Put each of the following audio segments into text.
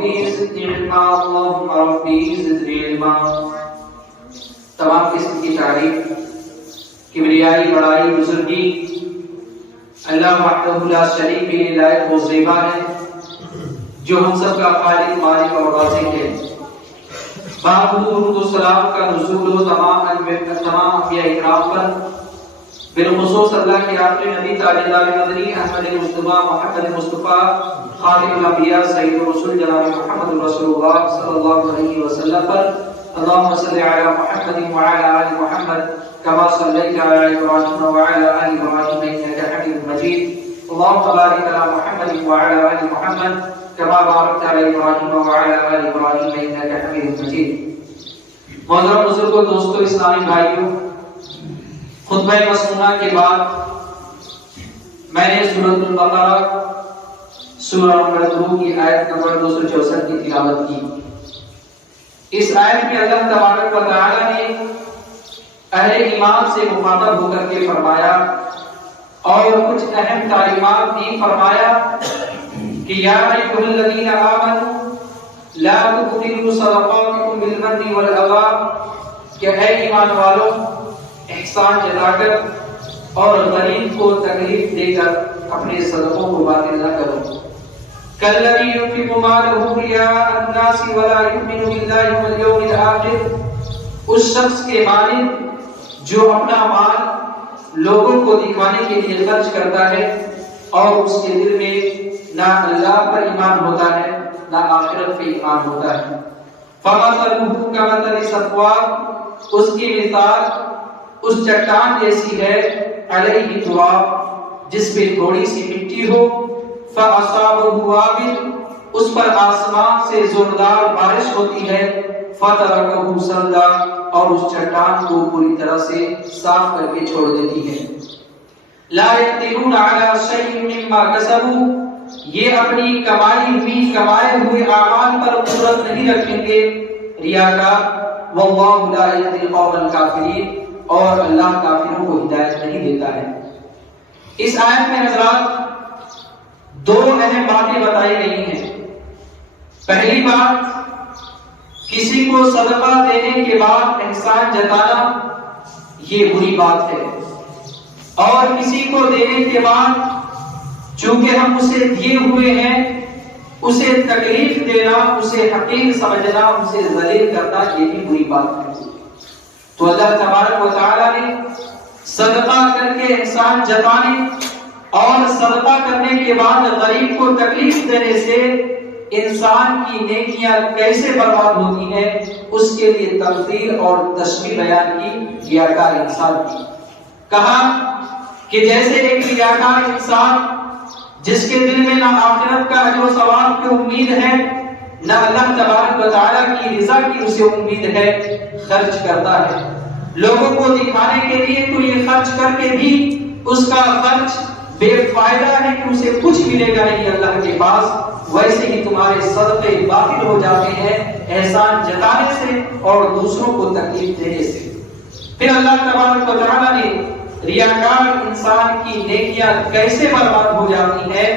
ربی زدنی علما اللہم ربی زدنی علما۔ تمام قسم کی تعریف، کبریائی، بڑائی، بزرگی اللہ وحدہ لا شریک کے لائق و زیبا ہے، جو ہم سب کا خالق، مالک اور رازق ہے۔ درود و سلام کا نزول ہو تمام انبیاء اکرام پر، بالخصوص اللہ کے آخری نبی تاجدار مدنی احمد مصطفیٰ محمد مصطفیٰ خاتم الانبیاء سید الرسول جناب محمد رسول اللہ صلی اللہ علیہ وسلم پر۔ اللهم صل على محمد وعلى آل محمد كما صليت على إبراهيم وعلى آل إبراهيم إنك حميد مجيد۔ اللهم بارك على محمد وعلى آل محمد كما باركت على إبراهيم وعلى آل إبراهيم إنك حميد مجيد۔ محترم بزرگوں، دوستوں، اسلامی بھائیوں، خطبہ مسنونہ کے بعد میں نے سورۃ البقرہ سورہ نمبر 2 کی آیت نمبر 264 کی تلاوت کی۔ اس آیت میں اللہ تبارک و تعالی نے اہل ایمان سے مخاطب ہو کر کے فرمایا اور کچھ اہم تعلیمات بھی فرمایا کہ یا ایھا الذین آمنوا لا تبطلوا صدقاتکم بالمن والاذی، کہ اے ایمان والو احسان جتا کر اور غریب کو تکلیف دے کر اپنے صدقوں کو باطل نہ کرو۔ کالذی ينفق مالہ رئاء الناس ولا یؤمن باللہ والیوم الآخر، اس شخص کے مانند جو اپنا مال لوگوں کو دکھانے کے لیے خرچ کرتا ہے اور اس کے دل میں نہ اللہ پر ایمان ہوتا ہے نہ آخرت پہ ایمان ہوتا ہے۔ فمثلہ کمثل صفوان، اس کی مثال اس چٹان جیسی ہے، علیہ تراب، جس پہ تھوڑی سی مٹی ہو، فاصابہ وابل، اس پر آسمان سے زوردار بارش ہوتی ہے، فترکہ صلدا، اور اس چٹان کو پوری طرح سے صاف کر کے چھوڑ دیتی ہے۔ لا یقدرون علی شیء مما کسبوا، یہ اپنی کمائے ہوئے اعمال پر قدرت نہیں رکھیں گے، ریاکار۔ واللہ لا یہدی القوم الکافرین، اور اللہ کافروں کو ہدایت نہیں دیتا ہے۔ اس آیت میں حضرات دو اہم باتیں بتائی گئی ہیں۔ پہلی بات، کسی کو صدقہ دینے کے بعد احسان جتانا یہ بری بات ہے، اور کسی کو دینے کے بعد چونکہ ہم اسے دیے ہوئے ہیں اسے تکلیف دینا، اسے حقیر سمجھنا، اسے ذلیل کرنا یہ بھی بری بات ہے۔ تو اللہ تبارک و تعالی نے صدقہ کر کے احسان جتانے اور صدقہ کرنے کے بعد غریب کو تکلیف دینے سے انسان کی نیکیاں کیسے برباد ہوتی ہیں، اس کے لیے تفصیل اور تشبیہ بیان کی ریاکار انسان کی۔ کہا کہ جیسے ایک ریاکار انسان جس کے دل میں نہ آخرت کا اجر و ثواب کی امید ہے نہ اللہ تبارک و تعالی کی رضا کی اسے امید ہے، خرچ کرتا ہے لوگوں کو دکھانے کے لیے، تو یہ خرچ کر کے بھی اس کا خرچ بے فائدہ ہے کہ اسے کچھ ملے گا نہیں اللہ کے پاس۔ ویسے ہی تمہارے صدقے باطل ہو جاتے ہیں احسان جتانے سے اور دوسروں کو تکلیف دینے سے۔ پھر اللہ تبارک و تعالی نے ریاکار انسان کی نیکیاں کیسے برباد ہو جاتی ہیں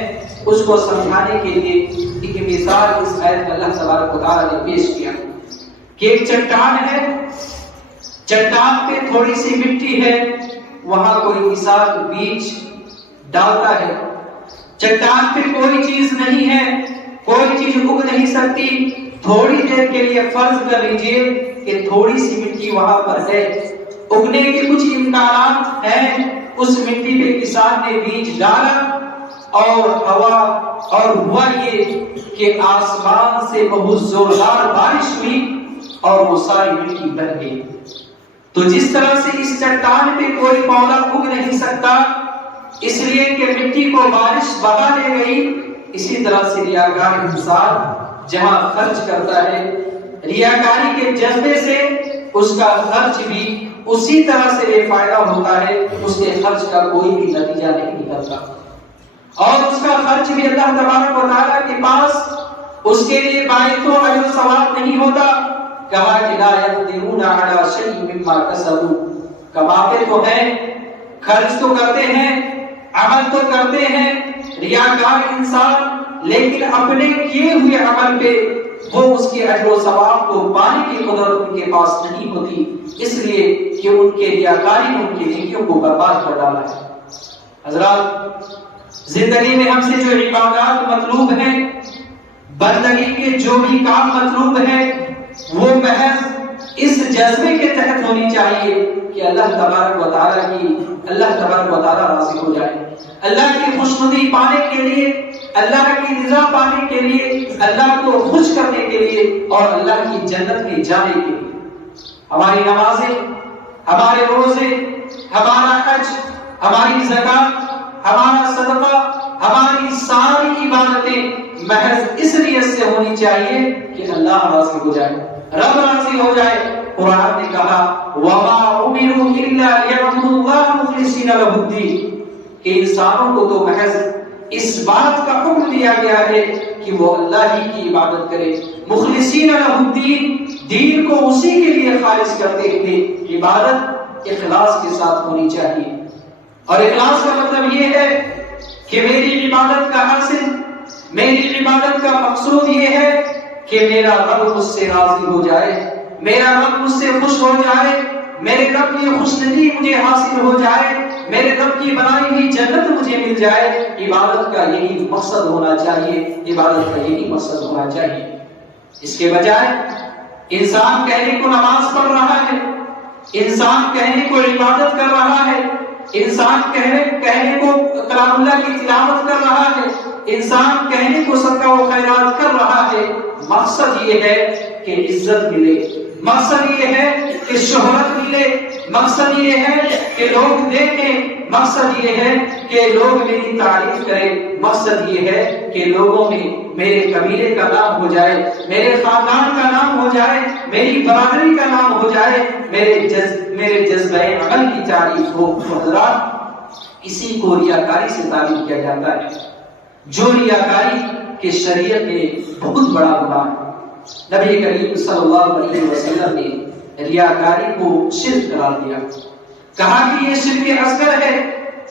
اس کو سمجھانے کے لیے ایک مثال اس آیت میں اللہ تبارک و تعالی نے پیش کیا کہ ایک چٹان ہے، چٹان پہ تھوڑی سی مٹی ہے، وہاں کوئی انسان بیج ڈالتا ہے، چٹان پہ کوئی چیز نہیں ہے، کوئی چیز اگ نہیں سکتی، تھوڑی دیر کے لیے فرض کر لیجئے کہ تھوڑی سی مٹی وہاں پر ہے، اگنے کے کچھ امکانات ہیں، اس مٹی پہ کسان نے بیج ڈالا اور ہوا یہ کہ آسمان سے بہت زوردار بارش ہوئی اور وہ ساری مٹی بن گئی۔ تو جس طرح سے اس چٹان پہ کوئی پودا اگ نہیں سکتا اس لیے کہ مٹی کو بارش بہا لے گئی، اسی طرح سے ریاکار انسان جہاں خرچ کرتا ہے ریاکاری کے جذبے سے اس کا خرچ بھی اسی طرح سے بے فائدہ ہوتا ہے، اس کے خرچ کا کوئی بھی نتیجہ نہیں نکلتا اور اس کا خرچ بھی اللہ تبارک و تعالیٰ کے پاس اس کے لیے باعث و اجر و ثواب نہیں ہوتا۔ کہا کہ لا یقدرون علی شیء مما کسبوا، کماتے تو ہیں، خرچ تو کرتے ہیں، عمل تو کرتے ہیں، ریاکار انسان لیکن اپنے کیے ہوئے عمل پہ وہ اس کے اجر و ثواب کو پانے کی قدرت ان کے پاس نہیں ہوتی، اس لیے کہ ان کے ریاکاری نے ان کی نیکیوں کو برباد کر ڈالا ہے۔ حضرات، زندگی میں ہم سے جو عبادات مطلوب ہیں، بندگی کے جو بھی کام مطلوب ہیں، وہ محض اس جذبے کے تحت ہونی چاہیے کہ اللہ تبارک و تعالیٰ راضی ہو جائے، اللہ کی خوشنودی پانے کے لیے، اللہ کی رضا پانے کے لیے، اللہ کو خوش کرنے کے لیے اور اللہ کی جنت میں جانے کے لیے۔ ہماری نمازیں، ہمارے روزے، ہمارا حج، ہماری زکات، ہمارا صدقہ، ہماری ساری عبادتیں محض اس نیت سے ہونی چاہیے کہ اللہ راضی ہو جائے، رب راضی ہو جائے۔ قرآن نے کہا وَمَا أُمِرُوا إِلَّا لِيَعْبُدُوا اللَّهَ مُخْلِصِينَ لَهُ الدِّينَ، کہ انسانوں کو تو محض اس بات کا حکم دیا گیا ہے کہ وہ اللہ ہی کی عبادت کرے، مخلصین لہ الدین، دین کو اسی کے لیے خالص کرتے ہوئے عبادت اخلاص کے ساتھ ہونی چاہیے۔ اور اخلاص کا مطلب یہ ہے کہ میری عبادت کا حاصل، میری عبادت کا مقصود یہ ہے کہ میرا رب مجھ سے راضی ہو جائے، میرا رب مجھ سے خوش ہو جائے، میرے رب کی خوشنودی مجھے حاصل ہو جائے، میرے رب کی بنائی ہوئی جنت مجھے مل جائے۔ عبادت کا یہی مقصد ہونا چاہیے، عبادت کا یہی مقصد ہونا چاہیے۔ اس کے بجائے انسان کہنے کو نماز پڑھ رہا ہے، انسان کہنے کو عبادت کر رہا ہے، انسان کہنے کو کلام اللہ کی تلاوت کر رہا ہے، انسان کہنے کو صدقہ و خیرات کر رہا ہے، مقصد یہ ہے کہ عزت ملے، مقصد یہ ہے کہ شہرت ملے، مقصد یہ ہے کہ لوگ دیکھیں، مقصد یہ ہے کہ لوگ میری تعریف کریں، مقصد یہ ہے کہ لوگوں میں میرے قبیلے کا نام ہو جائے، میرے خاندان کا نام ہو جائے، میری برادری کا نام ہو جائے، میرے جذبہ عمل کی تعریف ہو۔ حضرات، اسی کو ریاکاری سے تعبیر کیا جاتا ہے، جو ریاکاری کے شریعت میں بہت بڑا گناہ ہے۔ نبی کریم صلی اللہ علیہ وسلم نے ریاکاری کو شرک قرار دیا، کہا کہ یہ شرک اصغر ہے۔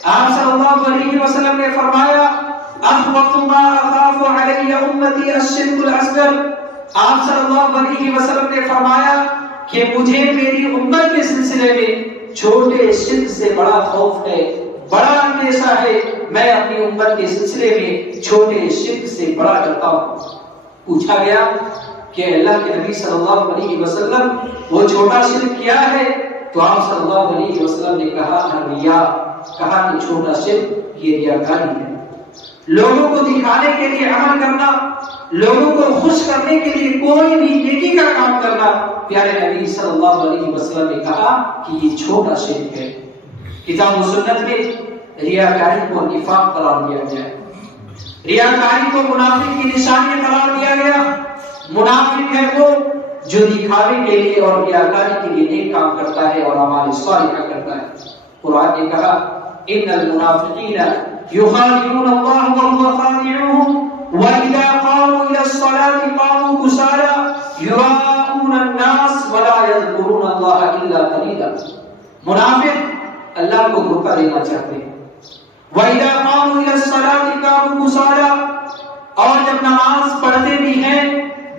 آپ صلی اللہ علیہ وسلم نے فرمایا اخوف ما اخاف علی امتی الشرک الاصغر، آپ صلی اللہ علیہ وسلم نے فرمایا کہ مجھے میری امت کے سلسلے میں چھوٹے شرک سے بڑا خوف ہے، بڑا اندیشہ ہے، میں اپنی امت کے سلسلے میں چھوٹے شرک سے بڑا ڈرتا ہوں۔ پوچھا گیا کہ اللہ کے نبی صلی اللہ علیہ وسلم وہ چھوٹا شرک کیا ہے؟ تو آپ صلی اللہ علیہ وسلم نے کہا ریا، کہا کہ چھوٹا شرک یہ ریاکاری ہے، لوگوں کو دکھانے کے لیے عمل کرنا، لوگوں کو خوش کرنے کے لیے کوئی بھی نیکی کا کام کرنا۔ پیارے نبی صلی اللہ علیہ وسلم نے کہا کہ یہ چھوٹا شرک ہے۔ کتاب و سنت میں ریاکاری کو نفاق قرار دیا گیا ہے، ریاکاری کو منافق کی نشانی قرار دیا گیا۔ منافق ہے وہ جو دکھاوے کے لیے اور ریاکاری کے لیے نیک کام کرتا ہے اور اعمال صالحہ کرتا ہے۔ قرآن نے کہا ان المنافقین یخادعون اللہ وهو خادعهم واذا قاموا الى الصلاة قاموا كسالى يراءون الناس ولا يذكرون الله الا قليلا۔ منافق اللہ کو دھوکہ دینا چاہتے ہیں۔ واذا قاموا الى الصلاة قاموا كسالى، اور جب نماز پڑھتے بھی ہیں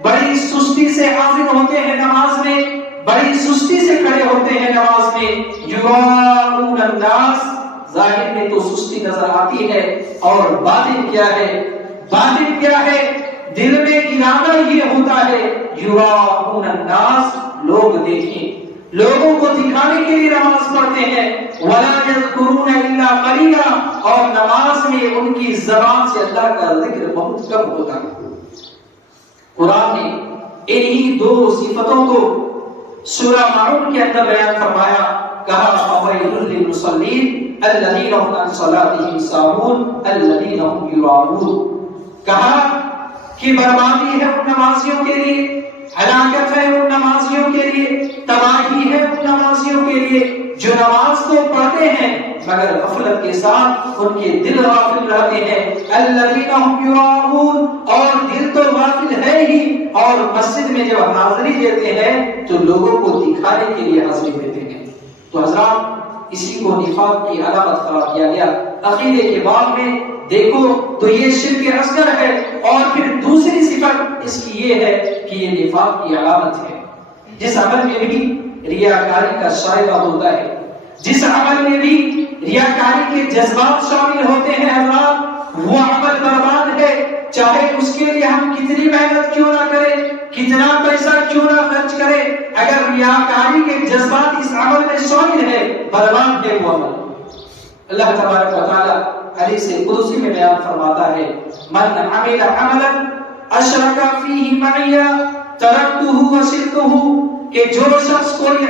بڑی سستی سے حاضر ہوتے ہیں نماز میں، بڑی سستی سے کھڑے ہوتے ہیں نماز میں۔ یراؤون الناس، ظاہر میں تو سستی نظر آتی ہے اور باطن کیا ہے؟ باطن کیا ہے؟ دل میں ارادہ یہ ہوتا ہے یراؤون الناس، لوگ دیکھیں، لوگوں کو دکھانے کے لیے نماز پڑھتے ہیں۔ ولا یذکرون الا قلیلا، اور نماز میں ان کی زبان سے اللہ کا ذکر بہت کم ہوتا ہے۔ قرآن نے انہی دو صفتوں کو سورہ معون کے اندر بیان فرمایا، کہا فویل للمصلین الذین هم عن صلاتهم ساہون الذین هم یراؤون، کہا کہ بربادی ہے ان نمازیوں کے لیے، ہلاکت ہے ان نمازیوں کے لیے، تباہی ہے ان نمازیوں کے لیے جو نماز کو پڑھتے ہیں مگر غفلت کے ساتھ ان کے دل غافل رہتے ہیں۔ الذین هم یراؤون، اور دل تو غافل ہے ہی، اور مسجد میں جب حاضری دیتے ہیں تو لوگوں کو دکھانے کے لیے حاضری دیتے ہیں۔ تو حضرات، اسی کو نفاق کی علامت قرار دیا گیا۔ عقیدے کے باب میں دیکھو تو یہ شرک اصغر ہے. اور پھر دوسری صفت اس کی یہ ہے کہ یہ نفاق کی علامت ہے. جس عمل میں بھی ریاکاری کا شائبہ ہوتا ہے، جس عمل میں بھی ریاکاری کے جذبات شامل ہوتے ہیں حضرات، وہ عمل برباد ہے. چاہے اس کے لیے ہم کتنی محنت کیوں نہ کریں، کتنا پیسہ کیوں نہ خرچ کریں، اگر ریاکاری کے جذبات اس عمل میں شامل ہے، برباد ہے وہ عمل. اللہ تبارک و تعالی حدیث قدسی میں بیان فرماتا ہے، من عمل عملا اشرک فیہ معی ترکتہ وشرکہ، کہ جو شخص کوئی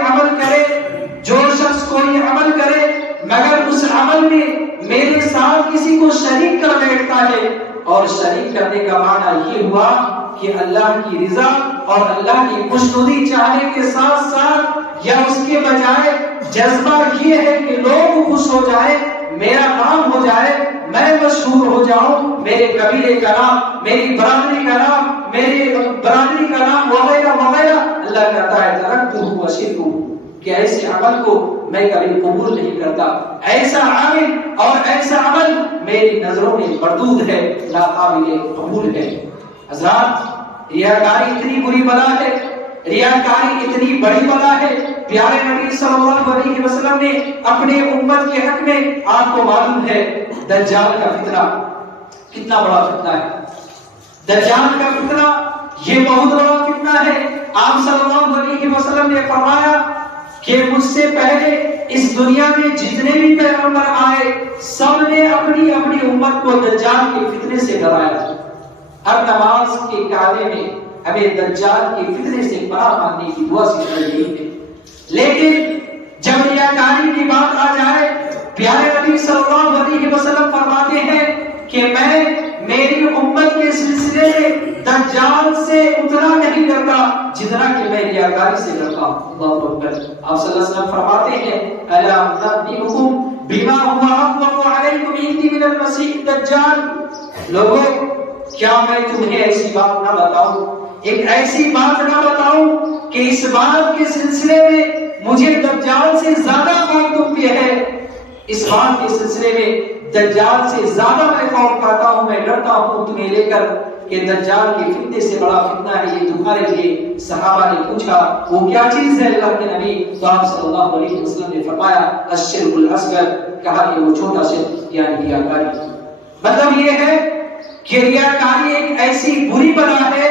عمل کرے مگر اس عمل میں میرے ساتھ کسی کو شریک کر بیٹھتا ہے. اور شریک کرنے کا معنی یہ ہوا کہ اللہ کی رضا اور اللہ کی خوشنودی چاہنے کے ساتھ ساتھ یا اس کے بجائے جذبہ یہ ہے کہ لوگ خوش ہو جائے، میرا نام ہو جائے، میں مشہور ہو جاؤں، میرے قبیلے کا نام، میری برادری کا نام وغیرہ وغیرہ. اللہ کہتا ہے ترکتہ وشرکہ، کہ ایسے عمل کو میں کبھی قبول نہیں کرتا. ایسا عمل اور ایسا عمل میری نظروں میں مردود ہے، ناقابل قبول ہے. حضرات، ریاکاری اتنی بری بلا ہے، ریاکاری اتنی بڑی بلا ہے. پیارے نبی صلی اللہ علیہ وسلم نے اپنے امت کے حق میں، آپ کو معلوم ہے دجال کا فتنہ کتنا بڑا فتنہ ہے. دجال کا فتنہ یہ بہت بڑا فتنہ ہے. آپ صلی اللہ علیہ وسلم نے فرمایا کہ مجھ سے پہلے اس دنیا میں جتنے بھی پیغمبر آئے سب نے اپنی اپنی امت کو دجال کے فتنے سے ڈرایا. ہر نماز کے کعبے میں ہمیں دجال کے فتنے سے پناہ مانگنے کی دعا سکھائی گئی ہے. لیکن جب ریاکاری کی بات آ جائے، پیارے نبی صلی اللہ علیہ وسلم فرماتے ہیں کہ میں میری امت کے سلسلے میں دجال سے اتنا نہیں ڈرتا جتنا کہ میں ریاکاری سے ڈرتا ہوں. اللہ اکبر. آپ صلی اللہ علیہ وسلم فرماتے ہیں الا انبئکم بما هو اخوف علیکم عندی من المسیح الدجال. لوگوں، کیا میں تمہیں ایسی بات نہ بتاؤں، ایک ایسی بات نہ بتاؤں کہ اس بات کے سلسلے میں مجھے دجال سے زیادہ خوف تم پہ ہے. اس بات کے سلسلے میں دجال سے زیادہ میں خوف کھاتا ہوں، میں ڈرتا ہوں تمہیں لے کر کہ دجال کے فتنے سے بڑا فتنہ ہے یہ تمہارے لیے. صحابہ نے پوچھا وہ کیا چیز ہے اللہ کے نبی؟ تو آپ صلی اللہ علیہ وسلم نے فرمایا الشرک الاصغر، کہا کہ وہ چھوٹا شرک یعنی ریاکاری. مطلب یہ ہے کہ ریاکاری ایک ایسی بری بلا ہے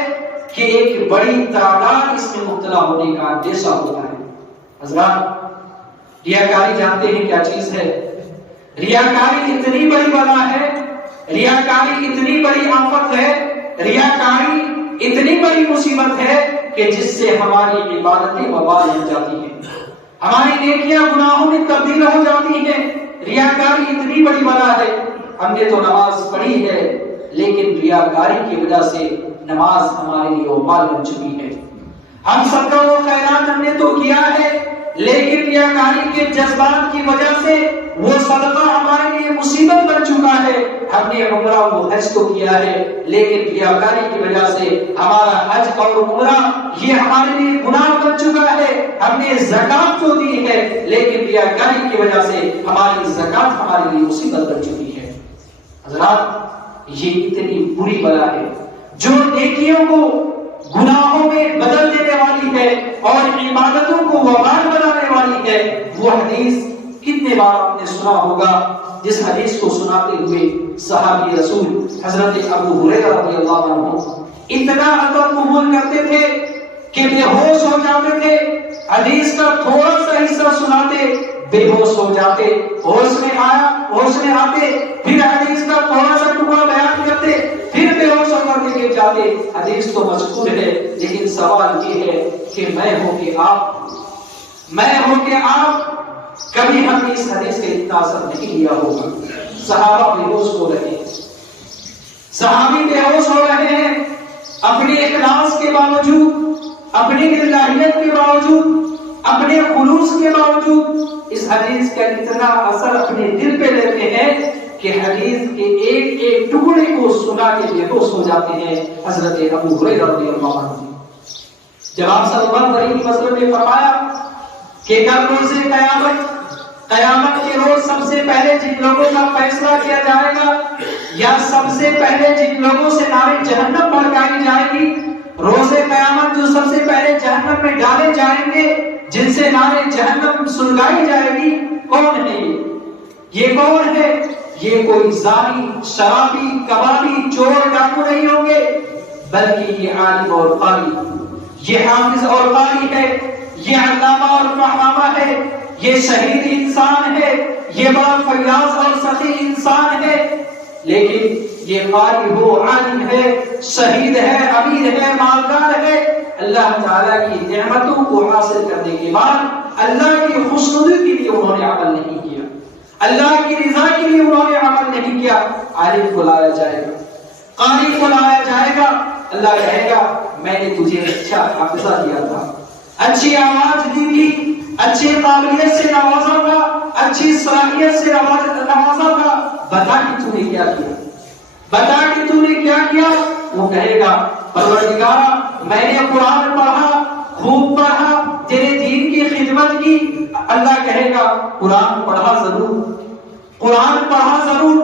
کہ ایک بڑی تعداد اس میں مبتلا ہونے کا اندیشہ ہوتا ہے. حضرات، ریاکاری جانتے ہیں کیا چیز ہے؟ ریاکاری اتنی بڑی بلا ہے، ریاکاری اتنی بڑی آفت ہے، ریاکاری اتنی بڑی مصیبت ہے کہ جس سے ہماری عبادتیں وبال ہو جاتی ہیں، ہماری نیکیاں گناہوں میں تبدیل ہو جاتی ہیں. ریاکاری اتنی بڑی بلا ہے، ہم نے تو نماز پڑھی ہے لیکن ریاکاری کی وجہ سے نماز ہمارے لیے وبال بن چکی ہے. ہم صدقہ و خیرات ہم نے تو کیا ہے لیکن ریاکاری کے جذبات کی وجہ سے وہ صدقہ ہمارے لیے مصیبت بن چکا ہے. ہم نے عمرہ و حج تو کیا ہے لیکن ریاکاری کی وجہ سے ہمارا حج اور عمرہ یہ ہمارے لیے گناہ بن چکا ہے. ہم نے زکات تو دی ہے لیکن ریاکاری کی وجہ سے ہماری زکات ہمارے لیے مصیبت بن چکی ہے. حضرات، یہ اتنی بری بلا ہے جو نیکیوں کو گناہوں میں بدل دینے والی ہے اور عبادتوں کو وبال بنانے والی ہے. وہ حدیث کتنے بار آپ نے سنا ہوگا جس حدیث کو سناتے ہوئے صحابی رسول حضرت ابو ہریرہ رضی اللہ عنہ اتنا عطر قبول کرتے تھے کہ بے ہوش ہو جاتے تھے. حدیث کا تھوڑا سا حصہ سناتے بے ہوش ہو جاتے، ہوش میں آتے پھر حدیث کا تھوڑا سا ٹکڑا بیان کرتے پھر بے ہوش ہو کر کے جاتے. حدیث تو مذکور ہے لیکن سوال یہ ہے کہ میں ہوں کہ آپ کبھی ہم نے اس حدیث کا اتنا اثر نہیں لیا ہوگا. صحابہ بے ہوش ہو رہے ہیں، صحابی بے ہوش ہو رہے ہیں، اپنے اخلاص کے باوجود، اپنی للہیت کے باوجود، اپنے خلوص کے باوجود اس حدیث کا اتنا اثر اپنے دل پہ لیتے ہیں کہ حدیث کے ایک ایک ٹکڑے کو سنا کے بے ہوش ہو جاتے ہیں. حضرت ابو ہریرہ رضی اللہ عنہ جب آپ صلی اللہ علیہ وسلم نے فرمایا کہ کل روز قیامت قیامت کے روز سب سے پہلے جن لوگوں کا فیصلہ کیا جائے گا یا سب سے پہلے جن لوگوں سے نار جہنم بھڑکائی جائے گی، روز قیامت جو سب سے پہلے جہنم میں ڈالے جائیں گے، جن سے نار جہنم سلگائی جائے گی، کون ہے یہ کون ہے؟ یہ کوئی زانی، شرابی، کبابی، چور، ڈاکو نہیں ہوں گے، بلکہ یہ عالم اور قاری، یہ حافظ اور قاری ہے، یہ علامہ اور فہامہ ہے، یہ شہید انسان ہے، یہ بڑا فیاض اور سخی انسان ہے، لیکن یہ قاری ہو، عالم ہے، شہید ہے، امیر ہے، مالدار ہے، اللہ تعالیٰ کی نعمتوں کو حاصل کرنے کے بعد اللہ کی خوشنودی کے لیے انہوں نے عمل نہیں کیا، اللہ کی رضا کے لیے انہوں نے عمل نہیں کیا، عالم کو لایا جائے گا، قاری کو لایا جائے گا، اللہ کہے گا میں نے تجھے اچھا حافظہ دیا تھا، اچھی آواز دی تھی، اچھی قابلیت سے نوازا تھا، اچھی صلاحیت سے نوازا تھا، بتا کہ تو نے کیا کیا، بتا کہ تو نے کیا کیا؟ وہ کہے گا پروردگارا میں نے قرآن پڑھا، خوب پڑھا، تیرے دین کی خدمت کی۔ اللہ کہے گا قرآن پڑھا ضرور، قرآن پڑھا ضرور،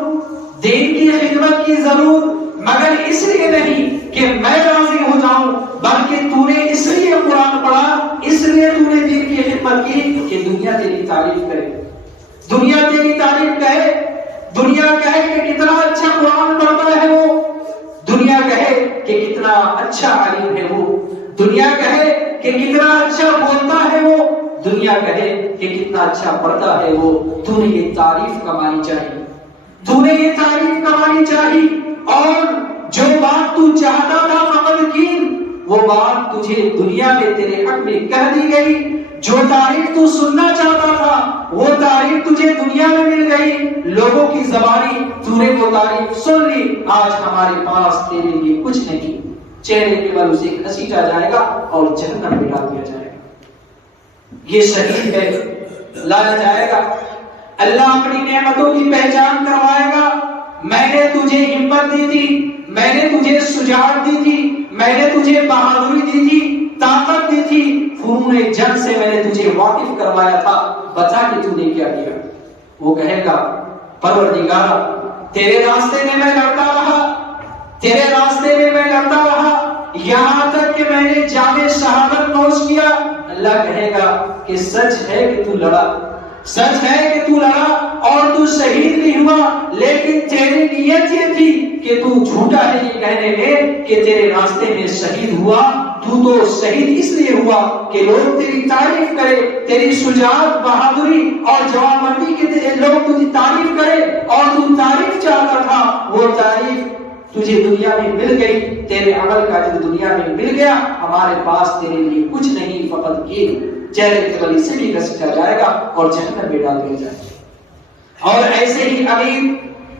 دین کی خدمت کی ضرور، مگر اس لیے نہیں کہ میں راضی ہو جاؤں، بلکہ تو نے اس لیے قرآن پڑھا، اس لیے تو نے دین کی خدمت کی کہ دنیا تیری تعریف کرے، دنیا تیری تعریف کہے، دنیا کہے کہ کتنا اچھا قرآن پڑھتا ہے وہ، دنیا کہے کہ کتنا اچھا عالم ہے وہ، دنیا کہے کہ کتنا اچھا بولتا ہے وہ، دنیا کہے کہ کتنا اچھا پڑھتا ہے وہ۔ تو نے یہ تعریف کمانی چاہیے، تو نے یہ تعریف کمانی چاہیے، اور جو بات تو چاہتا تھا فقط کی، وہ بات تجھے دنیا میں تیرے حق میں کہہ دی گئی، جو تعریف تو سننا چاہتا تھا وہ تعریف تجھے دنیا میں مل گئی، لوگوں کی زبانی تو نے وہ تعریف سن لی، آج ہمارے پاس تیرے لیے کچھ نہیں، چہرے کے بل اسے گھسیٹا جائے گا اور جہنم میں ڈال دیا جائے گا۔ یہ شہید ہے، لایا جائے گا، اللہ اپنی نعمتوں کی پہچان کروائے گا، میں نے تجھے ہمت دی تھی، میں نے تجھے شجاعت دی تھی، میں نے تجھے بہادری دی تھی، طاقت دی تھی، فنون جنگ سے میں نے تجھے واقف کروایا تھا، بتا کہ تو نے کیا کیا؟ وہ کہے گا پروردگارا تیرے راستے میں میں لڑتا رہا، تیرے راستے میں میں لڑتا رہا، یہاں تک کہ میں نے جام شہادت نوش کیا۔ اللہ کہے گا کہ سچ ہے کہ تو لڑا، سچ ہے کہ تو لڑا اور تو شہید بھی ہوا، لیکن تیری نیت یہ تھی کہ تو جھوٹا ہے یہ کہنے میں کہ تیرے راستے میں شہید ہوا، تو شہید اس لیے ہوا کہ لوگ تیری تعریف کرے، تیری شجاعت، بہادری اور جوانمردی کے لوگ تجھے تعریف کرے، اور تو تعریف چاہتا تھا، وہ تعریف تجھے دنیا میں مل گئی، تیرے عمل کا جو دنیا میں مل گیا، ہمارے پاس تیرے لیے کچھ نہیں، فقط یہ چہرے کے بل سے بھی گھسیٹا جائے گا اور جہنم میں ڈال دیا جائے گا۔ اور ایسے ہی امیر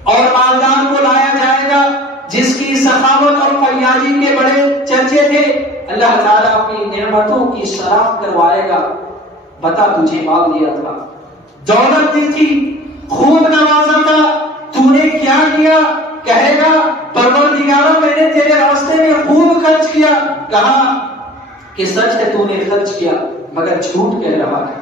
اور مالدار کو لایا جائے گا جس کی سخاوت اور فیاضی کے بڑے چرچے تھے، اللہ تعالیٰ اپنی نعمتوں کی شناخت کروائے گا، بتا تجھے مال دیا تھا، دولت دی تھی، خوب نوازا تھا، تو نے کیا کیا؟ کہے گا پروردگارا میں نے تیرے راستے میں خوب خرچ کیا، کہا کہ سچ ہے تو نے خرچ کیا، مگر جھوٹ کہہ رہا ہے،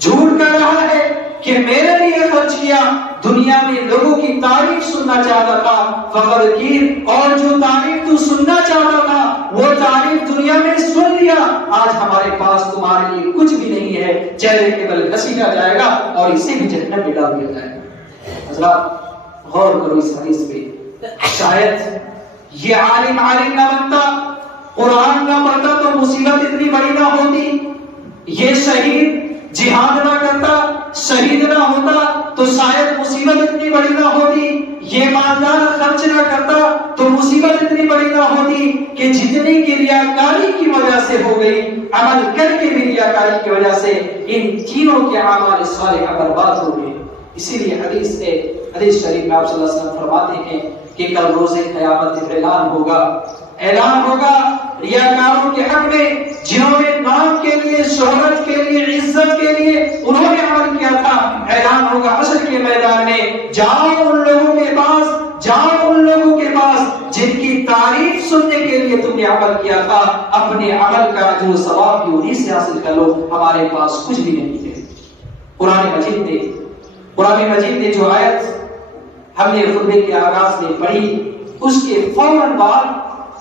جھوٹ کہہ رہا ہے کہ میرے لیے خرچ کیا، دنیا میں لوگوں کی تعریف سننا چاہتا تھا، فخر کی، اور جو تعریف تو سننا چاہتا تھا وہ تعریف دنیا میں سن لیا، آج ہمارے پاس تمہارے لیے کچھ بھی نہیں ہے، چہرے کے بل گھسیٹا جائے گا اور اسے بھی جہنم میں ڈال دیا جائے گا۔ حضرات غور کرو اس حدیث پہ، شاید یہ عالم نہ بنتا، قرآن نہ پڑھتا تو مصیبت اتنی بڑی نہ ہوتی، یہ شہید جہاد نہ کرتا، شہید نہ ہوتا تو شاید مصیبت اتنی بڑی نہ ہوتی، یہ مالدار خرچ نہ کرتا تو مصیبت اتنی بڑی نہ ہوتی کہ جتنی کی ریاکاری کی وجہ سے ہو گئی، عمل کر کے بھی ریاکاری کی وجہ سے ان تینوں کے اعمال صالحہ برباد ہو گئے۔ اسی لیے حدیث شریف میں آپ صلی اللہ علیہ وسلم فرماتے ہیں کہ کل روز قیامت اعلان ہوگا ریاکاروں کے حق میں، جنہوں نے نام کے لیے، شہرت کے لیے، عزت کے لیے انہوں نے عمل کیا تھا، اعلان ہوگا حشر کے میدان میں، جاؤ ان لوگوں کے پاس، جاؤ ان لوگوں کے پاس جن کی تعریف سننے کے لیے تم نے عمل کیا تھا، اپنے عمل کا جو ثواب بھی انہی سے حاصل کر لو، ہمارے پاس کچھ بھی نہیں ہے۔ قرآن مجید نے جو آیت ہم نے خطبے کے آغاز میں پڑھی، اس کے فوراً بعد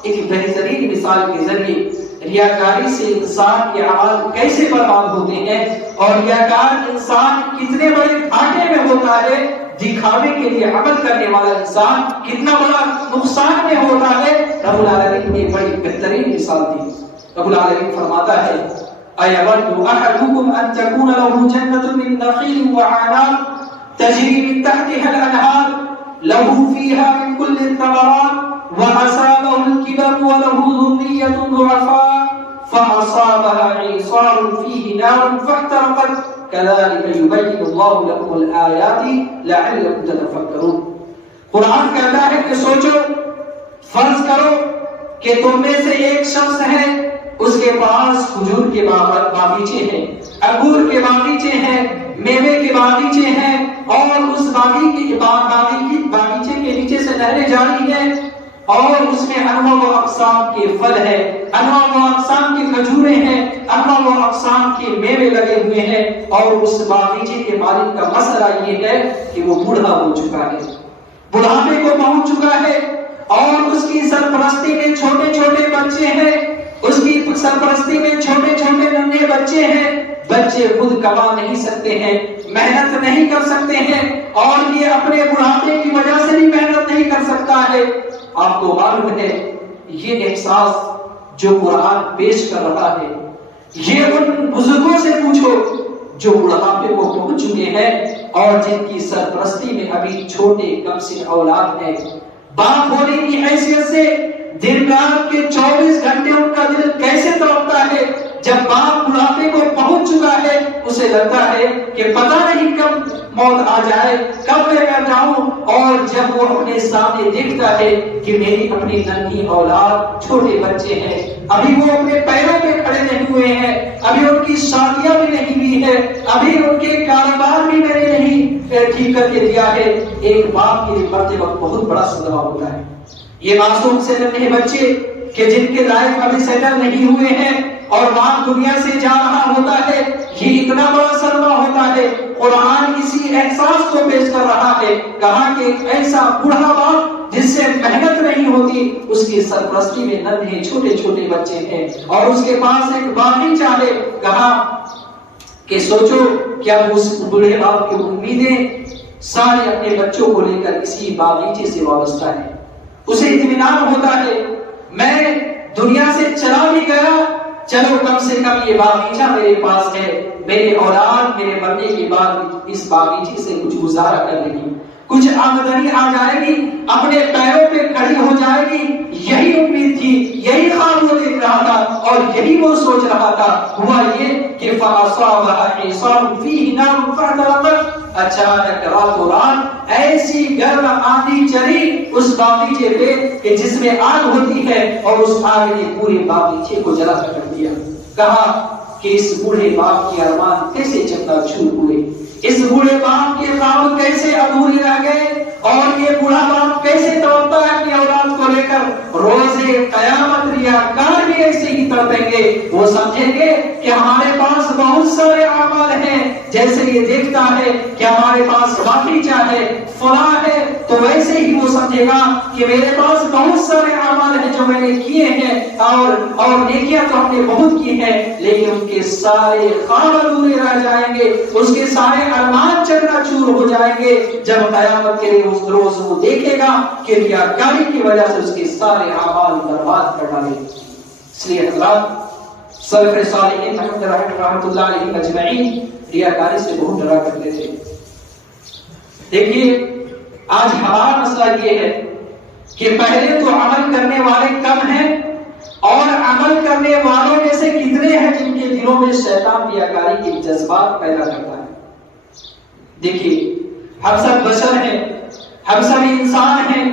ایک بہترین مثال کے ذریعے ریاکاری سے انسان کے اعمال کیسے برباد ہوتے ہیں اور ریاکار انسان کتنے بڑے گھاٹے میں ہوتا ہے، دکھاوے کے لیے عمل کرنے والا انسان کتنا بڑا نقصان میں ہوتا ہے، رب العالمین نے بڑی بہترین مثال دی۔ رب العالمین فرماتا ہے اَيَوَدُّ أَحَدُكُمْ أَن تَكُونَ لَهُ جَنَّةٌ مِّن نَخِيلٍ وَأَعْنَابٍ تَجْرِي مِن تَحْتِهَا الْأَنْهَارُ لَهُ فِيهَا مِن كُلِّ الثَّمَرَاتِ وَأَصَابَهُ الْكِبَرُ وَلَهُ ذُرِّيَّةٌ ضُعَفَاءُ فَأَصَابَهَا إِعْصَارٌ فِيهِ نَارٌ فَاحْتَرَقَتْ كَذَلِكَ يُبَيِّنُ اللَّهُ لَكُمُ الْآيَاتِ لَعَلَّكُمْ تَتَفَكَّرُونَ۔ قرآن کہتا ہے کہ سوچو، فرض کرو کہ تم میں سے ایک شخص ہے، اس کے پاس کھجور کے باغیچے ہیں، انگور کے باغیچے ہیں، میوے کے باغیچے ہیں، اور اس باغیچے کے نیچے سے نہریں جاری ہیں، اور اس میں انواع و اقسام کے پھل ہیں، انواع و اقسام کی کھجوریں ہیں، انواع و اقسام کے میوے لگے ہوئے ہیں، اور اس باغیچے کے مالک کا مسئلہ یہ ہے کہ وہ بوڑھا ہو چکا ہے، بڑھاپے کو پہنچ چکا ہے، اور اس کی سرپرستی میں چھوٹے چھوٹے بچے ہیں، اس کی سرپرستی میں چھوٹے چھوٹے ننھے بچے ہیں، بچے خود کما نہیں سکتے ہیں، محنت نہیں کر سکتے ہیں، اور یہ اپنے بڑھاپے کی وجہ سے بھی محنت نہیں کر سکتا ہے۔ آپ کو معلوم ہے یہ احساس جو قرآن پیش کر رہا ہے، یہ ان بزرگوں سے پوچھو جو بڑھاپے کو پہنچ چکے ہیں اور جن کی سرپرستی میں ابھی چھوٹے کم سن اولاد ہیں۔ باپ ہونے کی حیثیت سے دن رات کے 24 گھنٹے ان کا دل کیسے تڑپتا ہے جب باپ بڑھاپے کو پہنچ چکا ہے، اسے لگتا ہے کہ پتہ نہیں کب موت آ جائے، کب میں مر جاؤں، اور جب وہ اپنے سامنے دیکھتا ہے کہ میری اپنی ننھی اولاد، چھوٹے بچے ہیں، ابھی وہ اپنے پیروں پہ کھڑے نہیں ہوئے ہیں، ابھی ان کی شادیاں بھی نہیں ہوئی ہے، ابھی ان کے کاروبار بھی میں نے نہیں ٹھیک کر کے دیا ہے، ایک باپ کے لیے مرتے وقت بہت بڑا صدمہ ہوتا ہے۔ یہ معصوم سے ننھے بچے کہ جن کے لائف ابھی سیٹل نہیں ہوئے ہیں اور باپ دنیا سے جا رہا ہوتا ہے، یہ اتنا بڑا صدمہ ہوتا ہے۔ قرآن اسی احساس کو پیش کر رہا ہے، کہا کہ ایسا بوڑھا باپ جس سے محنت نہیں ہوتی، اس کی سرپرستی میں ننھے چھوٹے چھوٹے بچے ہیں اور اس کے پاس ایک باغیچہ ہے، کہا کہ سوچو کیا اس بوڑھے باپ کی امیدیں سارے اپنے بچوں کو لے کر اسی باغیچے سے وابستہ ہیں۔ اسے اطمینان ہوتا ہے میں دنیا سے چلا بھی گیا، چلو کم سے کم یہ باغیچہ میرے پاس ہے، میرے اولاد میرے مرنے کے بعد اس باغیچے سے کچھ گزارا کر لے گی، کچھ آمدنی آ جائے گی، اپنے پیروں پہ کھڑی ہو جائے گی۔ یہی امید تھی، یہی خواب وہ دیکھ رہا تھا اور یہی وہ سوچ رہا تھا۔ ہوا یہ کہ فَأَصَابَهَا إِعْصَارٌ فِيهِ نَارٌ فَاحْتَرَقَتْ، اچانک راتوں رات ایسی گرم آندھی چلی اس باغیچے پہ کہ جس میں آگ ہوتی ہے، اور اس آگ نے پورے باغیچے کو جلا کر دیا۔ کہا کہ اس بوڑھے باپ کے ارمان کیسے چکنا چور ہوئے، اس بوڑھے باپ کے خواب کیسے ادھورے رہ گئے، اور یہ بوڑھا باپ کیسے تڑپتا ہے اپنی اولاد کو لے کر۔ روزے قیامت ریاکار بھی ایسے ہی تڑپیں گے، وہ سمجھیں گے کہ ہمارے پاس بہت سارے اعمال ہیں، جیسے یہ دیکھتا ہے کہ ہمارے پاس باغیچہ ہے، فلاں ہے، تو ویسے ہی وہ سمجھے گا کہ میرے پاس بہت سارے اعمال ہیں جو میں نے کیے ہیں، اور نیکیاں تو ہم نے بہت کی ہیں، لیکن ان کے سارے خواب ادھورے رہ جائیں گے، اس کے سارے ارمان چکنا چور ہو جائیں گے۔ جب قیامت کے اس روز وہ دیکھے گا کہ ریاکاری کی وجہ سے اس کے سارے اعمال برباد کر ڈالے۔ اس لیے حضرات سلف صالحین رحمۃ اللہ علیہ اجمعین ریاکاری سے بہت ڈرا کرتے تھے۔ دیکھیے آج ہمارا مسئلہ یہ ہے کہ پہلے تو عمل کرنے والے کم ہیں، اور عمل کرنے والوں میں سے کتنے ہیں جن کے دلوں میں شیطان ریاکاری کے جذبات پیدا کرتا ہے۔ دیکھیے ہم سب بشر ہیں، ہم سب انسان ہیں،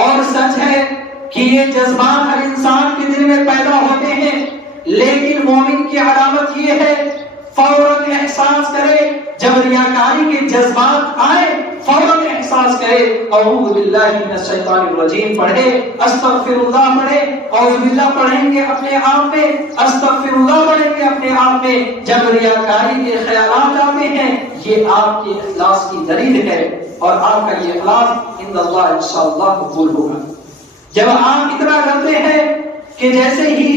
اور سچ ہے کہ یہ جذبات ہر انسان کے دل میں پیدا ہوتے ہیں، لیکن مومن کی علامت یہ ہے فوراً احساس کرے، جب ریاکاری کے جذبات آئے فوراً احساس اخلاص کرے، اعوذ باللہ من الشیطان الرجیم پڑھے، استغفر اللہ پڑھے، اعوذ باللہ پڑھیں گے اپنے آپ میں، استغفر اللہ پڑھیں گے اپنے آپ میں، جب ریاکاری کے خیالات آتے ہیں یہ آپ کے اخلاص کی دلیل ہے، اور آپ کا یہ اخلاص عند اللہ انشاءاللہ قبول ہوگا۔ جب آپ اتنا کرتے ہیں کہ جیسے ہی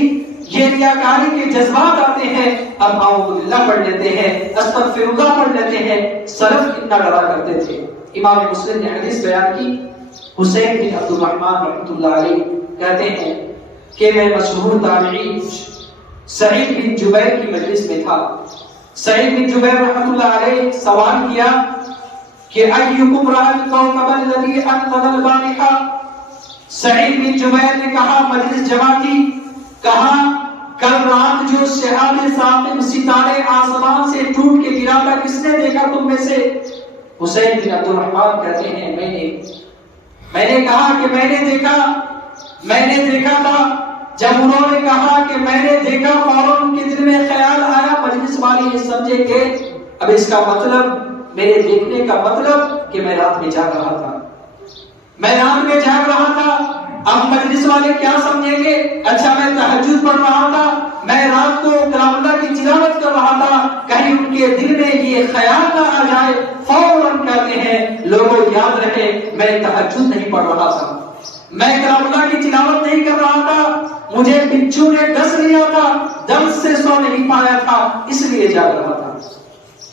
یہ ریاکاری کے جذبات آتے ہیں اب اعوذ باللہ پڑھ لیتے ہیں، استغفر اللہ پڑھ لیتے ہیں۔ سلف کتنا ڈرا کرتے تھے۔ امام مسلم نے حدیث بیان کی، حسین بن عبد الرحمن رحمۃ اللہ علیہ کہتے ہیں کہ میں مشہور تابعی سعید بن جبیر کی مجلس میں تھا۔ سعید بن جبیر رحمۃ اللہ علیہ سوال کیا کہ ایکم رأى الكوكب الذي انقض البارحة۔ سعید بن جبیر نے کہا، مجلس جمع کی، کہا کل رات جو شہاب ثاقب ستارے آسمان سے ٹوٹ کے گرا تھا کس نے دیکھا تم میں سے؟ حسین بن عبد الرحمن کہتے ہیں میں نے کہا کہ میں نے دیکھا تھا۔ جب انہوں نے کہا کہ میں نے دیکھا، فوراً ان کے دل میں خیال آیا، مجلس والے یہ سمجھے کہ اب اس کا مطلب، میرے دیکھنے کا مطلب کہ میں رات میں جاگ رہا تھا، اب مجلس والے کیا سمجھیں گے؟ اچھا میں تہجد پڑھ رہا تھا، میں رات کو کلام اللہ کی تلاوت کر رہا تھا، کہیں ان کے دل میں یہ خیال نہ آ جائے، فوراً کہتے ہیں لوگوں یاد رہے میں تہجد نہیں پڑھ رہا تھا، میں کلام اللہ کی تلاوت نہیں کر رہا تھا، مجھے بچھو نے ڈس لیا تھا، درد سے سو نہیں پایا تھا، اس لیے جاگ رہا تھا۔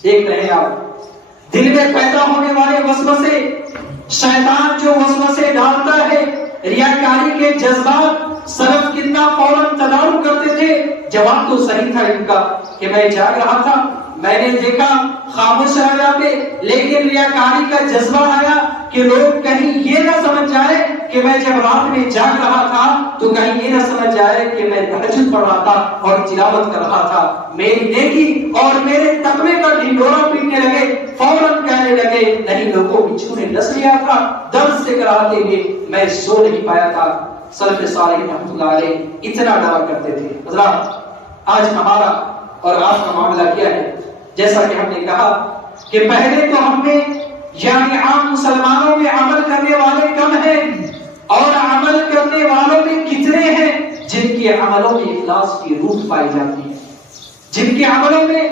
دیکھ رہے ہیں آپ دل میں پیدا ہونے والے وسوسے، شیطان جو وسوسے ڈالتا ہے، ریاکاری کے جذبات، سلف کتنا فوراً تدارک کرتے تھے۔ جواب تو صحیح تھا ان کا کہ میں جاگ رہا تھا، میں نے دیکھا، خاموش رہ جاتے، لیکن ریاکاری کا جذبہ آیا کہ لوگ کہیں یہ نہ سمجھ جائے کہ میں جب رات میں جاگ رہا تھا تو کہیں یہ نہ سمجھ جائے کہ میں تہجد پڑھ رہا تھا اور تلاوت کر رہا تھا۔ میری نیکی اور میرے تقوی کا ڈھنڈورا پیٹنے لگے، فوراً کہنے لگے نہیں لوگوں بچھو نے ڈس لیا تھا، درد سے کراتے ہوئے میں سو نہیں پایا تھا۔ سلف صالح رحمۃ اللہ علیہ اتنا ڈرا کرتے تھے۔ حضرات آج ہمارا اور آپ کا معاملہ کیا ہے؟ جیسا کہ ہم نے کہا کہ پہلے تو ہم نے یعنی عام مسلمانوں میں عمل کرنے والے کم ہیں، اور عمل کرنے والوں میں کتنے ہیں جن کے عملوں میں اخلاص کی روح پائی جاتی ہے، جن کے عملوں میں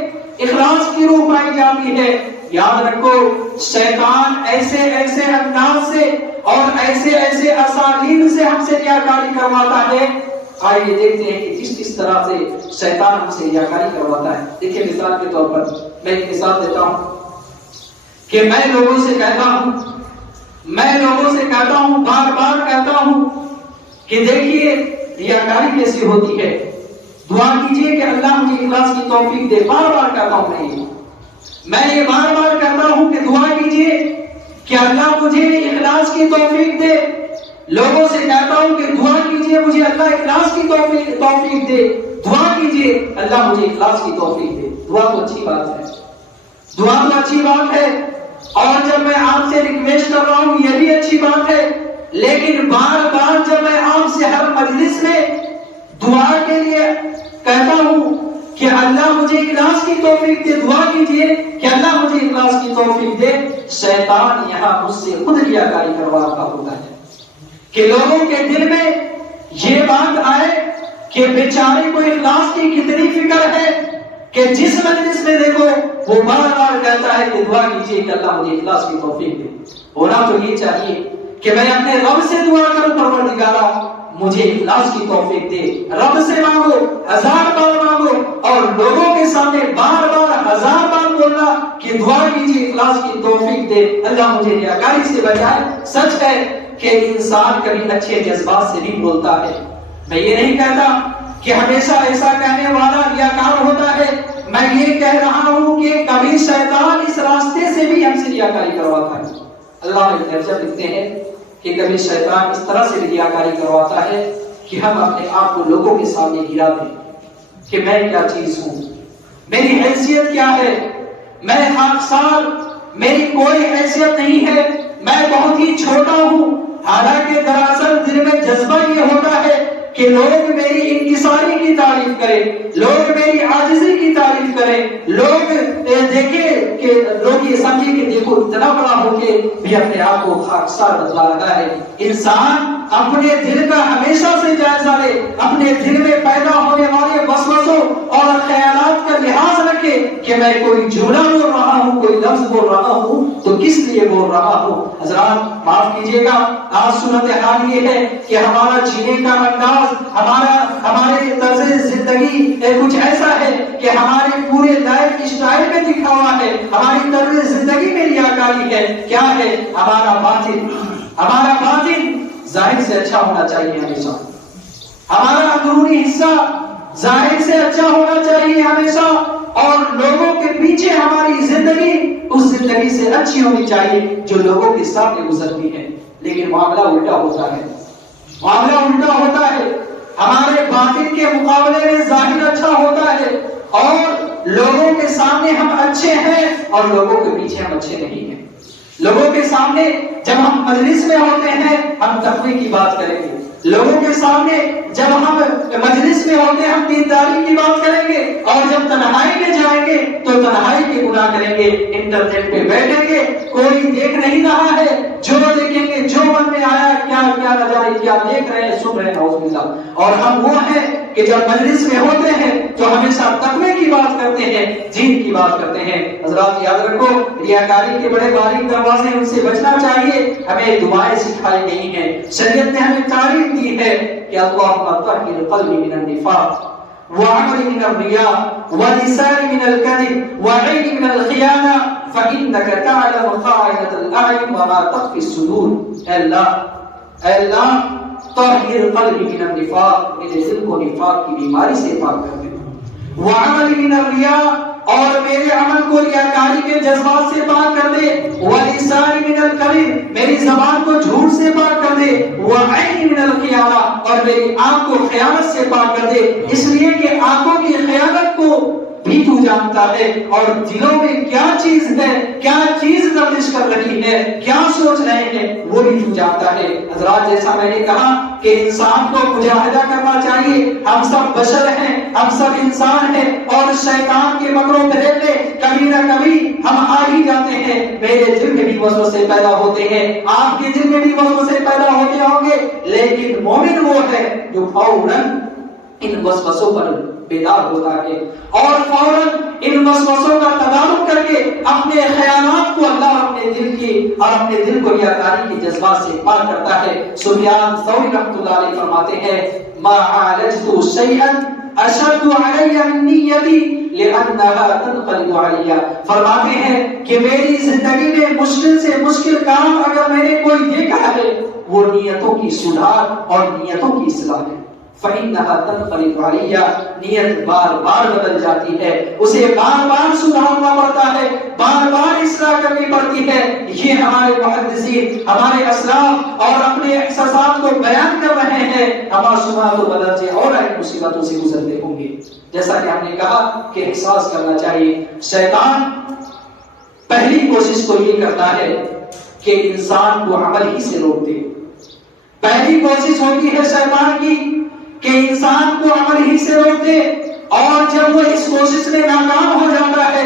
اخلاص کی روح پائی جاتی ہے۔ یاد رکھو شیطان ایسے ایسے انداز سے اور ایسے ایسے اسالیب سے ہم سے ریاکاری کرواتا ہے۔ آئیے دیکھتے ہیں کہ کس طرح سے شیطان ہم سے ریاکاری کرواتا ہے۔ دیکھیں مثال کے طور پر میں ایک مثال دیتا ہوں کہ میں لوگوں سے کہتا ہوں بار بار کہتا ہوں کہ دیکھیے ریاکاری کیسی ہوتی ہے، دعا کیجئے کہ اللہ مجھے اخلاص کی توفیق دے۔ بار بار کہتا ہوں میں یہ بار بار کہتا ہوں کہ دعا کیجئے کہ اللہ مجھے اخلاص کی توفیق دے۔ لوگوں سے کہتا ہوں کہ دعا کیجئے مجھے اللہ اخلاص کی توفیق دے، دعا کیجئے اللہ مجھے اخلاص کی توفیق دے۔ دعا تو اچھی بات ہے، اور جب میں آپ سے ریکویسٹ کر رہا ہوں یہ بھی اچھی بات ہے، لیکن بار بار جب میں آپ سے ہر مجلس میں دعا کے لیے کہتا ہوں کہ اللہ مجھے اخلاص کی توفیق دے، دعا کیجئے کہ اللہ مجھے اخلاص کی توفیق دے، شیطان یہاں مجھ سے خود ریاکاری کروا رہا ہوتا ہے کہ لوگوں کے دل میں یہ بات آئے کہ بیچارے کو اخلاص کی کتنی فکر ہے کہ جس مجلس میں دیکھو وہ بار بار کہتا ہے کہ دعا کیجئے کہ اللہ مجھے اخلاص کی توفیق دے۔ ہونا تو یہ چاہیے کہ میں اپنے رب سے دعا کروں، پروردگارا مجھے اخلاص کی توفیق دے۔ رب سے مانگو، 1000 بار مانگو، اور لوگوں کے سامنے بار بار 1000 بار بولنا کہ دعا کیجئے اخلاص کی توفیق دے، اللہ مجھے ریاکاری سے بچائے۔ سچ ہے کہ انسان کبھی اچھے جذبات سے بھی بولتا ہے۔ میں یہ نہیں کہتا کہ ہمیشہ ایسا کہنے والا ریاکار ہوتا ہے، میں یہ کہہ رہا ہوں کہ کبھی شیطان اس راستے سے بھی ہم سے ریاکاری کرواتا ہے۔ اللہ نے درجہ لکھتے ہیں کہ کبھی شیطان اس طرح سے ریاکاری کرواتا ہے کہ ہم اپنے آپ کو لوگوں کے سامنے گرا دیں کہ میں کیا چیز ہوں، میری حیثیت کیا ہے، میں خاکسار، میری کوئی حیثیت نہیں ہے، میں بہت ہی چھوٹا ہوں۔ حالانکہ دراصل دل میں جذبہ یہ ہوتا ہے کہ لوگ میری انکساری کی تعریف کریں، لوگ میری عاجزی کی تعریف کریں، لوگ دیکھیں کہ لوگ یہ سمجھے کہ دیکھو اتنا بڑا ہو کے بھی اپنے آپ کو خاکسار بتلا رہا ہے۔ انسان اپنے دل کا ہمیشہ سے جائزہ لے، اپنے دل میں پیدا ہونے والے وسوسوں اور خیالات کا لحاظ رکھے کہ میں کوئی جملہ بول رہا ہوں، کوئی لفظ بول رہا ہوں تو کس لیے بول رہا ہوں۔ حضرات معاف کیجیے گا، آج صورتحال یہ ہے کہ ہمارا جینے کا انداز، ہمارے طرز زندگی کچھ ایسا ہے کہ ہمارے پورے لائف اسٹائل میں دکھا ہوا ہے، ہماری طرز زندگی میں ریاکاری ہے۔ کیا ہے؟ ہمارا باطن ظاہر سے اچھا ہونا چاہیے ہمیشہ، ہمارا اندرونی حصہ ظاہر سے اچھا ہونا چاہیے ہمیشہ، اور لوگوں کے پیچھے ہماری زندگی اس زندگی سے اچھی ہونی چاہیے جو لوگوں کے سامنے گزرتی ہے۔ لیکن معاملہ الٹا ہوتا ہے، ہمارے باطن کے مقابلے میں ظاہر اچھا ہوتا ہے اور لوگوں کے سامنے ہم اچھے ہیں اور لوگوں کے پیچھے ہم اچھے نہیں ہیں۔ لوگوں کے سامنے جب ہم مجلس میں ہوتے ہیں ہم تقوی کی بات کریں گے، لوگوں کے سامنے جب ہم مجلس میں ہوتے ہیں ہم دینداری کی بات کریں گے، اور جب تنہائی میں جائیں گے تو تنہائی کے گناہ کریں گے۔ انٹرنیٹ پہ بیٹھیں گے، کوئی دیکھ نہیں رہا ہے، جو دیکھیں گے جو من میں آیا کیا نہ جانے کیا دیکھ رہے ہیں، سن رہے ہیں، نعوذ باللہ۔ اور ہم وہ ہیں کہ جب مجلس میں ہوتے ہیں تو ہمیشہ تقوی کی بات کرتے ہیں، دین کی بات کرتے ہیں۔ حضرات یاد رکھو، ریاکاری کے بڑے باریک دروازے ان سے بچنا چاہیے۔ ہمیں دعائیں سکھائی گئی ہیں، شریعت نے ہمیں تعریف دی ہے کہ اللہم طہر قلبی من النفاق وعملی من الریا ولسانی من الکذب وعینی من الخیانہ فإنک تعلم خائنۃ الأعین وما تخفی الصدور۔ اے اللہ طہر قلبی من النفاق، میرے دل کو نفاق کی بیماری سے پاک کر دے، وعملی من الریا، اور میرے عمل کو ریاکاری کے جذبات سے پاک کر دے، وَلِسَانِ مِنَ الْكَذِبِ، میری زبان کو جھوٹ سے پاک کر دے، وَعَيْنِ مِنَ الْخِيَانَةِ، اور میری آنکھ کو خیانت سے پاک کر دے، اس لیے کہ آنکھوں کی خیانت کو بھی تو جانتا ہے، اور دلوں میں کیا چیز ہے، کیا چیز گردش کر رہی ہے، کیا سوچ رہے ہیں، وہ بھی تو جانتا ہے۔ حضرات جیسا میں نے کہا کہ انسان کو مجاہدہ کرنا چاہیے، ہم سب بشر ہیں، ہم سب انسان ہیں، اور شیطان کے مکروں پھریب میں کبھی نہ کبھی ہم آ ہی جاتے ہیں۔ میرے دل میں بھی وسوسے پیدا ہوتے ہیں، آپ کے دل میں بھی وسوسے پیدا ہوتے ہوں گے، لیکن مومن وہ ہے جو فوراً ان وسوسوں پر بیدار ہوتا ہے اور فوراً ان وسوسوں کا تدارک کر کے اپنے خیالات کو اللہ اپنے دل کی اور اپنے دل کو ریاکاری کے جذبات سے پاک کرتا ہے۔ سفیان ثوری رحمۃ اللہ علیہ فرماتے ہیں ما عالجت شیئا اشد علی من نیتی لانها تنقلب علی، فرماتے ہیں کہ میری زندگی میں مشکل سے مشکل کام اگر میں نے کوئی دیکھا ہے وہ نیتوں کی سدھار اور نیتوں کی اصلاح ہے۔ فإنها تنقلب علی، نیت بار بار بدل جاتی ہے، اسے بار بار سدھارنا پڑتا ہے، بار بار اصلاح کرنی پڑتی ہے۔ یہ ہمارے محدثین، ہمارے اسلاف اور اپنے احساسات کو بیان کر رہے ہیں۔ ہمارا سنا تو بدلتے اور ایک مصیبتوں سے گزرتے ہوں گے، جیسا کہ ہم نے کہا کہ احساس کرنا چاہیے۔ شیطان پہلی کوشش تو یہ کرتا ہے کہ انسان کو عمل ہی سے روک دے۔ پہلی کوشش ہوتی ہے شیطان کی کہ انسان کو عمل ہی سے روک دے، اور جب وہ اس کوشش میں ناکام ہو جاتا ہے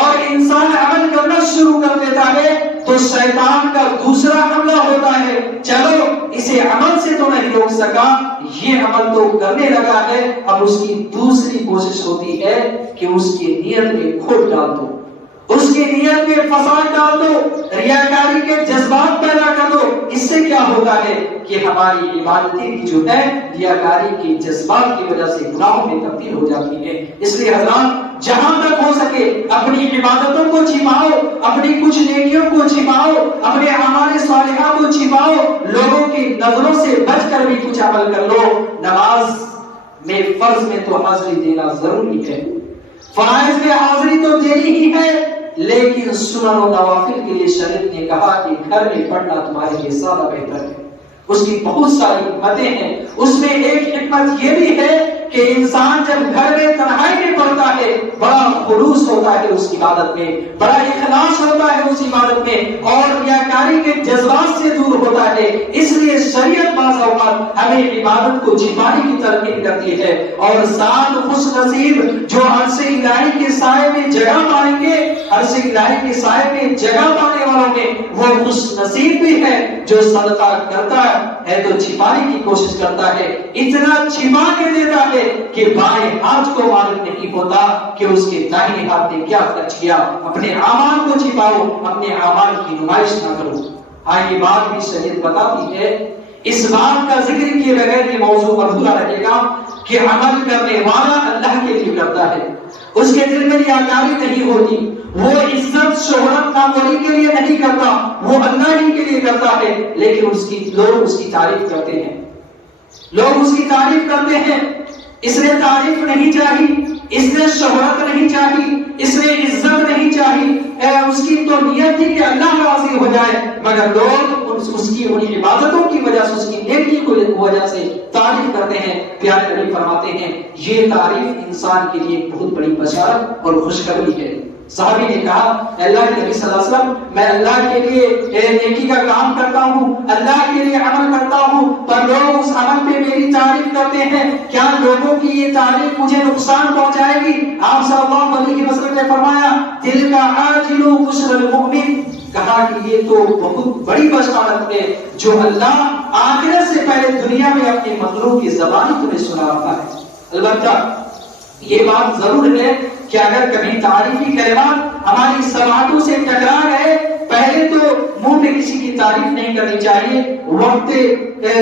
اور انسان عمل کرنا شروع کر دیتا ہے تو شیطان کا دوسرا حملہ ہوتا ہے، چلو اسے عمل سے تو نہیں روک سکا، یہ عمل تو کرنے لگا ہے، اب اس کی دوسری کوشش ہوتی ہے کہ اس کی نیت میں کھوٹ ڈال دو، اس کی نیت میں فساد ڈال دو، ریاکاری کے جذبات پیدا کر دو۔ اس سے کیا ہوتا ہے کہ ہماری عبادتیں جو ہے ریاکاری کے جذبات کی وجہ سے گناہوں میں تبدیل ہو جاتی ہے۔ اس لیے حضرات جہاں تک ہو سکے اپنی عبادتوں کو چھپاؤ، اپنی کچھ نیکیوں کو چھپاؤ، اپنے اعمال صالحہ کو چھپاؤ، لوگوں کی نظروں سے بچ کر بھی کچھ عمل کر لو۔ نماز میں فرض میں تو حاضری دینا ضروری ہے، فرائض میں حاضری تو دینی ہی ہے، لیکن سنن و نوافل کے لیے شریعت نے کہا کہ گھر میں پڑھنا تمہارے لیے زیادہ بہتر ہے۔ اس کی بہت ساری حکمتیں ہیں، اس میں ایک حکمت یہ بھی ہے کہ انسان جب گھر میں تنہائی میں پڑھتا ہے بڑا خلوص ہوتا ہے اس عبادت میں، بڑا اخلاص ہوتا ہے اس عبادت میں، اور ریاکاری کے جذبات سے دور ہوتا ہے۔ اس لیے شریعت بعض اوقات ہمیں عبادت کو چھپانے کی تلقین کرتی ہے، اور ساتھ خوش نصیب جو عرش الہی کے سائے میں جگہ پائیں گے، عرش الہی کے سائے میں جگہ پانے والوں میں وہ خوش نصیب بھی ہے جو صدقہ کرتا ہے تو چھپانے کی کوشش کرتا ہے، اتنا چھپا کے دیتا ہے کہ بائیں ہاتھ کو معلوم نہیں ہوتا کہ اس کے دائیں ہاتھ نے کیا خرچ کیا۔ اپنے اعمال کو چھپاؤ، اپنے اعمال کی نمائش نہ کرو۔ یہ بات بھی شریعت بتاتی ہے، اس بات کا ذکر کیے بغیر یہ موضوع ادھورا رہے گا کہ عمل کرنے والا اللہ کے لیے کرتا ہے، اس کے دل میں ریاکاری نہیں ہوتی، وہ عزت شہرت ناموری کے لیے نہیں کرتا، وہ اللہ ہی کے لیے کرتا ہے، لیکن لوگ اس کی تعریف کرتے ہیں، لوگ اس کی تعریف کرتے ہیں۔ اس نے تعریف نہیں چاہی، اس نے شہرت نہیں چاہی، اس نے عزت نہیں چاہی، اس کی تو نیت تھی کہ اللہ راضی ہو جائے، مگر لوگ اس کی انہی عبادتوں کی وجہ سے، اس کی نیکی کی وجہ سے تعریف کرتے ہیں۔ پیارے نبی فرماتے ہیں یہ تعریف انسان کے لیے بہت بڑی بشارت اور خوشخبری ہے۔ صحابی نے کہا اللہ کے نبی صلی اللہ علیہ وسلم میں اللہ کے لیے نیکی کا کام کرتا ہوں، اللہ کے لیے عمل کرتا ہوں، پر لوگ اس عمل پہ میری تعریف کرتے ہیں، کیا لوگوں کی یہ تعریف مجھے نقصان پہنچائے گی؟ آپ صلی اللہ علیہ وسلم نے فرمایا دل کا عاجل بشر المؤمن، کہا کہ یہ تو بہت بڑی بشارت ہے جو اللہ آخرت سے پہلے دنیا میں اپنے مخلوق کی زبان تمہیں سنا رہا ہے۔ البتہ یہ بات ضرور ہے کہ اگر کبھی تعریفی کلمات ہماری سماعتوں سے ٹکرا گئے، پہلے تو منہ پہ کسی کی تعریف نہیں کرنی چاہیے، وقت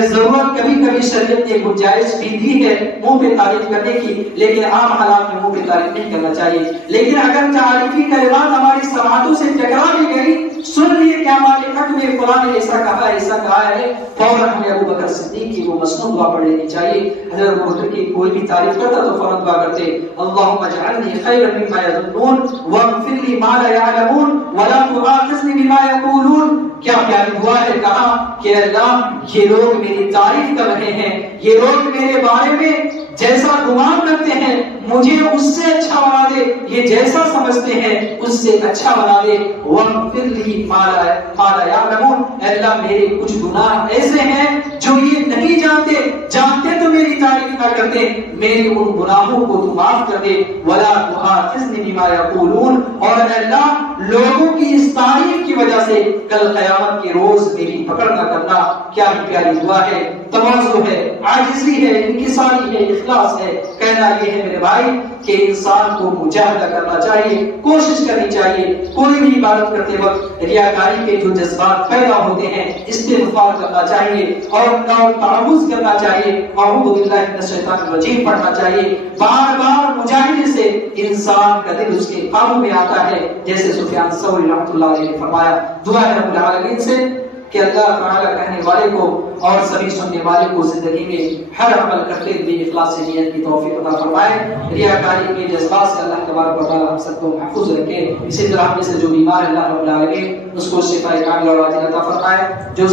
ضرورت کبھی کبھی شریعت نے گنجائش بھی دی ہے منہ پہ تعریف کرنے کی، لیکن عام حالات میں منہ پہ تعریف نہیں کرنا چاہیے۔ لیکن اگر تعریفی کلمات ہماری سماعتوں سے ٹکرا بھی گئی، سن لیے کیا مالک حق میں فلاں نے ایسا کہا ہے، فوراً ہمیں ابو بکر صدیق کی وہ مسنون دعا پڑھ لینی چاہیے۔ حضرت ابو بکر کی کوئی بھی تعریف کرتا تو فوراً دعا کرتے اللہم اجعلنی خیرا مما یظنون واغفر لی ما لا یعلمون ولا تؤاخذنی بما یقولون۔ کیا پیاری دعا ہے، کہا کہ اللہ یہ لوگ میری تعریف کر رہے ہیں، یہ لوگ میرے بارے میں جیسا گمان رکھتے ہیں مجھے اس سے اچھا بنا دے، یہ جیسا سمجھتے ہیں اس سے اچھا بنا دے۔ واغفر لی ما لا یعلمون، اللہ میرے کچھ گناہ ایسے ہیں جو یہ نہیں جانتے تو میری تعریف نہ کرتے، میرے ان گناہوں کو تو معاف کر دے۔ ولا تؤاخذنی بما یقولون، اور اللہ لوگوں کی اس تعریف کی وجہ سے کل قیامت کے روز میری پکڑ نہ کرنا۔ کیا ہی پیاری دعا ہے، تواضع ہے، عاجزی ہے، انکساری ہے، اخلاص ہے۔ کہنا یہ ہے میرے بھائی کہ انسان کو مجاہدہ کرنا چاہیے، کوشش کرنی چاہیے، کوئی بھی عبادت کرتے وقت ریاکاری کے جو جذبات پیدا ہوتے ہیں استغفار کرنا چاہیے اور تعوذ کرنا چاہیے، اعوذ باللہ من الشیطان الرجیم پڑھنا چاہیے۔ بار بار مجاہدے سے انسان کا دل اس کے قابو میں آتا ہے، جیسے سفیان ثوری رحمۃ اللہ علیہ نے فرمایا۔ دعا ہے رب العالمین سے کہ اللہ تعالیٰ کہنے والے کو اور سبھی سننے والے کو زندگی میں ہر عمل کرتے ہوئے اخلاص سے نیت کی توفیق عطا فرمائے، ریاکاری کے جذبات سے اللہ تبارک و تعالیٰ ہم سب کو محفوظ رکھے۔ اسی طرح ہم میں سے جو بیمار ہے اللہ رب العالمین اس کو شفا کاملہ اور عاجلہ عطا فرمائے، جو